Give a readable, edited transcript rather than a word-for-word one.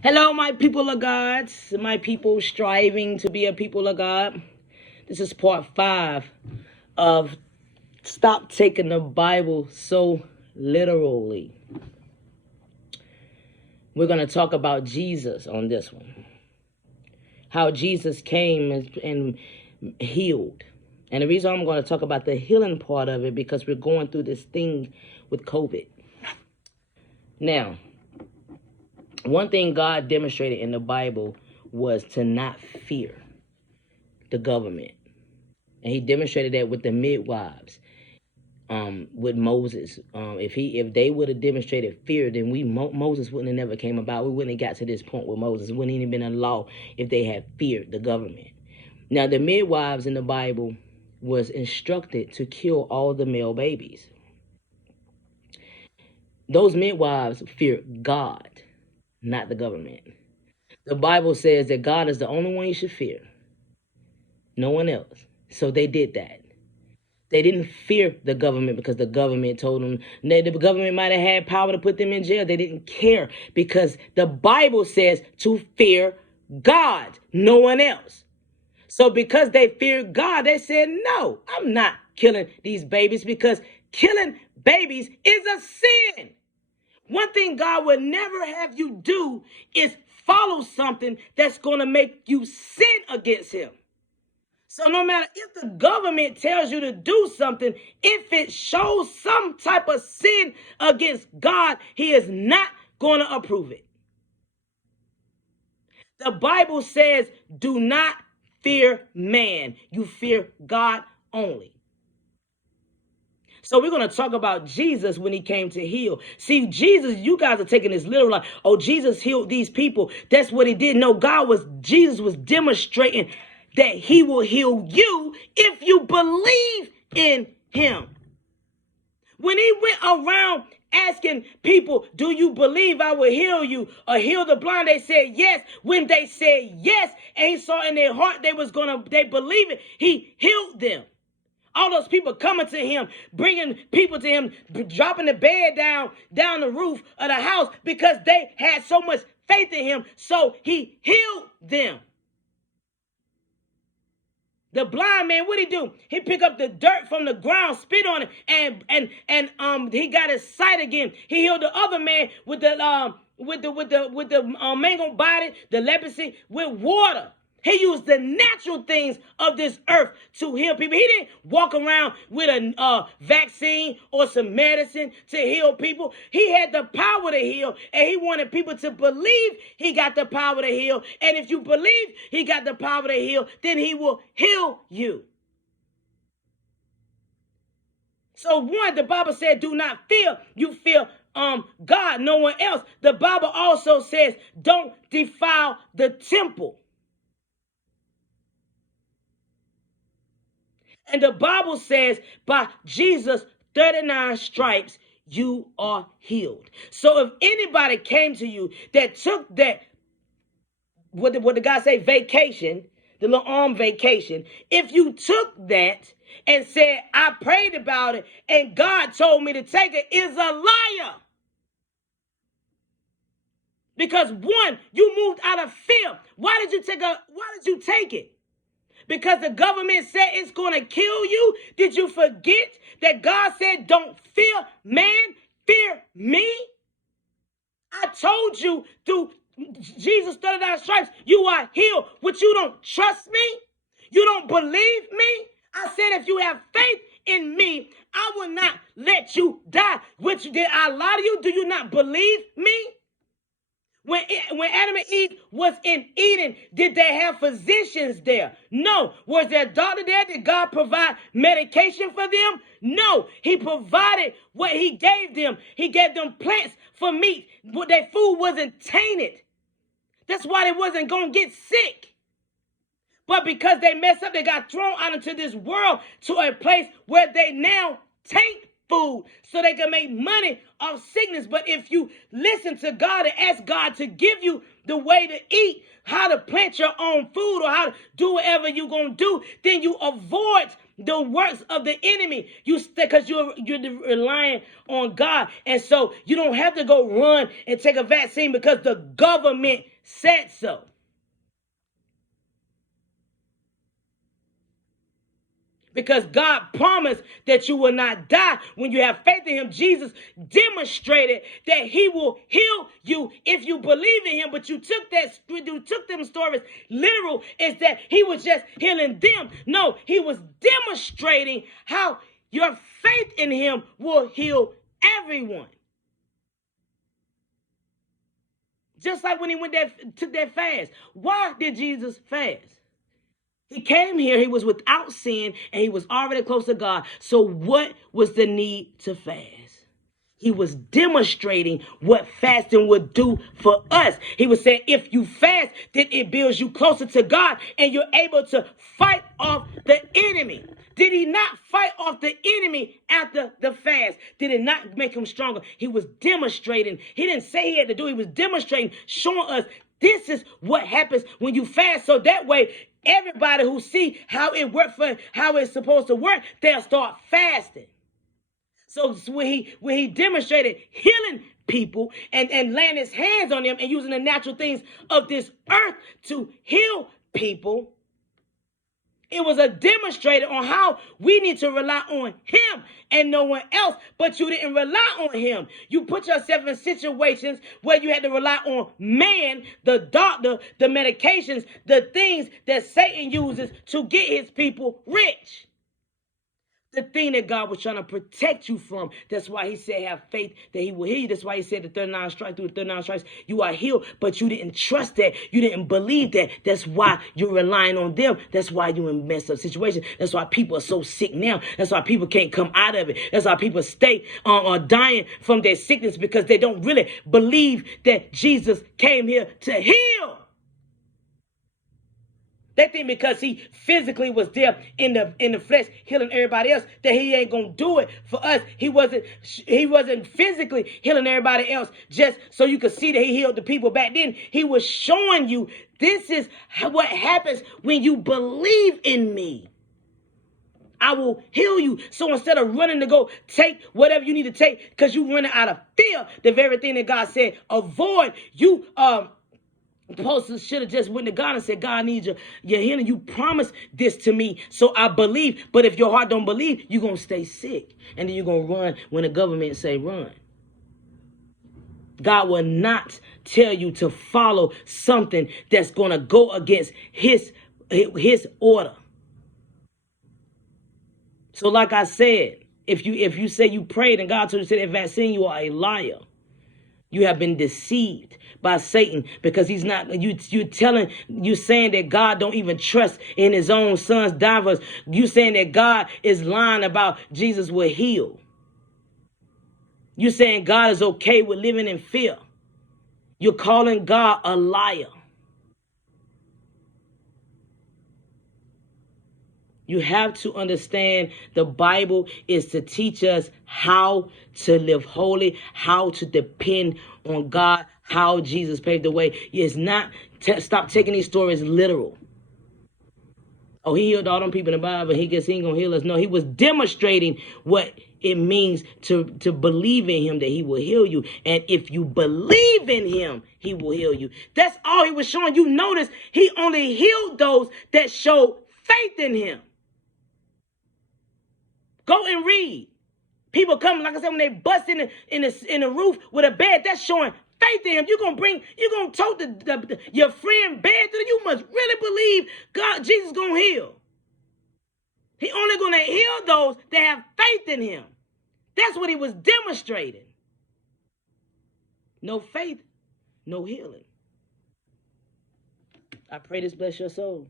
Hello, my people of God, my people striving to be a people of God. This is part 5 of Stop Taking the Bible So Literally. We're going to talk about Jesus on this one. How Jesus came and healed. And the reason I'm going to talk about the healing part of it because we're going through this thing with COVID. Now, one thing God demonstrated in the Bible was to not fear the government. And he demonstrated that with the midwives, with Moses. If they would have demonstrated fear, then Moses wouldn't have never came about. We wouldn't have got to this point with Moses. It wouldn't even been a law if they had feared the government. Now, the midwives in the Bible was instructed to kill all the male babies. Those midwives feared God, not the government. The Bible says that God is the only one you should fear. No one else. So they did that. They didn't fear the government because the government told them. The government might have had power to put them in jail. They didn't care because the Bible says to fear God, no one else. So because they feared God, they said, no, I'm not killing these babies because killing babies is a sin. One thing God would never have you do is follow something that's going to make you sin against him. So no matter if the government tells you to do something, if it shows some type of sin against God, he is not going to approve it. The Bible says, do not fear man. You fear God only. So we're going to talk about Jesus when he came to heal. See, Jesus, you guys are taking this literal like, oh, Jesus healed these people. That's what he did. No, Jesus was demonstrating that he will heal you if you believe in him. When he went around asking people, do you believe I will heal you or heal the blind? They said yes. When they said yes, and he saw in their heart they believe it, he healed them. All those people coming to him, bringing people to him, dropping the bed down the roof of the house because they had so much faith in him. So he healed them. The blind man, what did he do? He picked up the dirt from the ground, spit on it, and he got his sight again. He healed the other man with the mangled body, the leprosy, with water. He used the natural things of this earth to heal people. He didn't walk around with a vaccine or some medicine to heal people. He had the power to heal, and he wanted people to believe he got the power to heal. And if you believe he got the power to heal, then he will heal you. So one, the Bible said, do not fear. You fear God, no one else. The Bible also says, don't defile the temple. And the Bible says, by Jesus' 39 stripes, you are healed. So if anybody came to you that took that, what the guy say, vacation, the little arm vacation, if you took that and said, I prayed about it and God told me to take it, is a liar. Because one, you moved out of fear. Why did you take it? Because the government said it's going to kill you? Did you forget that God said, don't fear man, fear me? I told you through Jesus' 39 stripes, you are healed. But you don't trust me? You don't believe me? I said, if you have faith in me, I will not let you die. Which did I lie to you? Do you not believe me? When Adam and Eve was in Eden, did they have physicians there? No. Was there a doctor there? Did God provide medication for them? No. He provided what he gave them. He gave them plants for meat. But their food wasn't tainted. That's why they wasn't going to get sick. But because they messed up, they got thrown out into this world to a place where they now taint food so they can make money off sickness. But if you listen to God and ask God to give you the way to eat, how to plant your own food or how to do whatever you're going to do, then you avoid the works of the enemy. Because you're relying on God. And so you don't have to go run and take a vaccine because the government said so. Because God promised that you will not die when you have faith in him. Jesus demonstrated that he will heal you if you believe in him. But you took them stories literal, is that he was just healing them. No, he was demonstrating how your faith in him will heal everyone. Just like when he took that fast. Why did Jesus fast? He came here, he was without sin, and he was already close to God. So what was the need to fast? He was demonstrating what fasting would do for us. He was saying, if you fast, then it builds you closer to God, and you're able to fight off the enemy. Did he not fight off the enemy after the fast? Did it not make him stronger? He was demonstrating. He didn't say he had to do it. He was demonstrating, showing us this is what happens when you fast. So that way, everybody who see how it worked for how it's supposed to work, they'll start fasting. So when he demonstrated healing people and laying his hands on them and using the natural things of this earth to heal people, it was a demonstrator on how we need to rely on him and no one else. But you didn't rely on him. You put yourself in situations where you had to rely on man, the doctor, the medications, the things that Satan uses to get his people rich. The thing that God was trying to protect you from. That's why he said have faith that he will heal you. That's why he said through the 39 stripes, you are healed. But you didn't trust that. You didn't believe that. That's why you're relying on them. That's why you're in a messed up situation. That's why people are so sick now. That's why people can't come out of it. That's why people stay or dying from their sickness, because they don't really believe that Jesus came here to heal. They think because he physically was there in the flesh healing everybody else, that he ain't gonna do it for us. He wasn't physically healing everybody else just so you could see that he healed the people back then. He was showing you this is what happens when you believe in me. I will heal you. So instead of running to go take whatever you need to take because you're running out of fear, the very thing that God said avoid, you Apostle should have just went to God and said, God, I need your healing. You promised this to me, so I believe. But if your heart don't believe, you're going to stay sick. And then you're going to run when the government say run. God will not tell you to follow something that's going to go against his order. So like I said, if you say you prayed and God told you to take that vaccine, you are a liar. You have been deceived by Satan, because he's not, you saying that God don't even trust in his own son's dying for us. You saying that God is lying about Jesus will heal. You saying God is okay with living in fear. You're calling God a liar. You have to understand the Bible is to teach us how to live holy, how to depend on God, how Jesus paved the way. It's not, stop taking these stories literal. Oh, he healed all them people in the Bible, he ain't going to heal us. No, he was demonstrating what it means to believe in him, that he will heal you. And if you believe in him, he will heal you. That's all he was showing. You notice he only healed those that showed faith in him. Go and read. People come, like I said, when they bust in the roof with a bed, that's showing faith in him. You're gonna tote your friend bed to them. You must really believe God, Jesus gonna heal. He only gonna heal those that have faith in him. That's what he was demonstrating. No faith, no healing. I pray this bless your soul.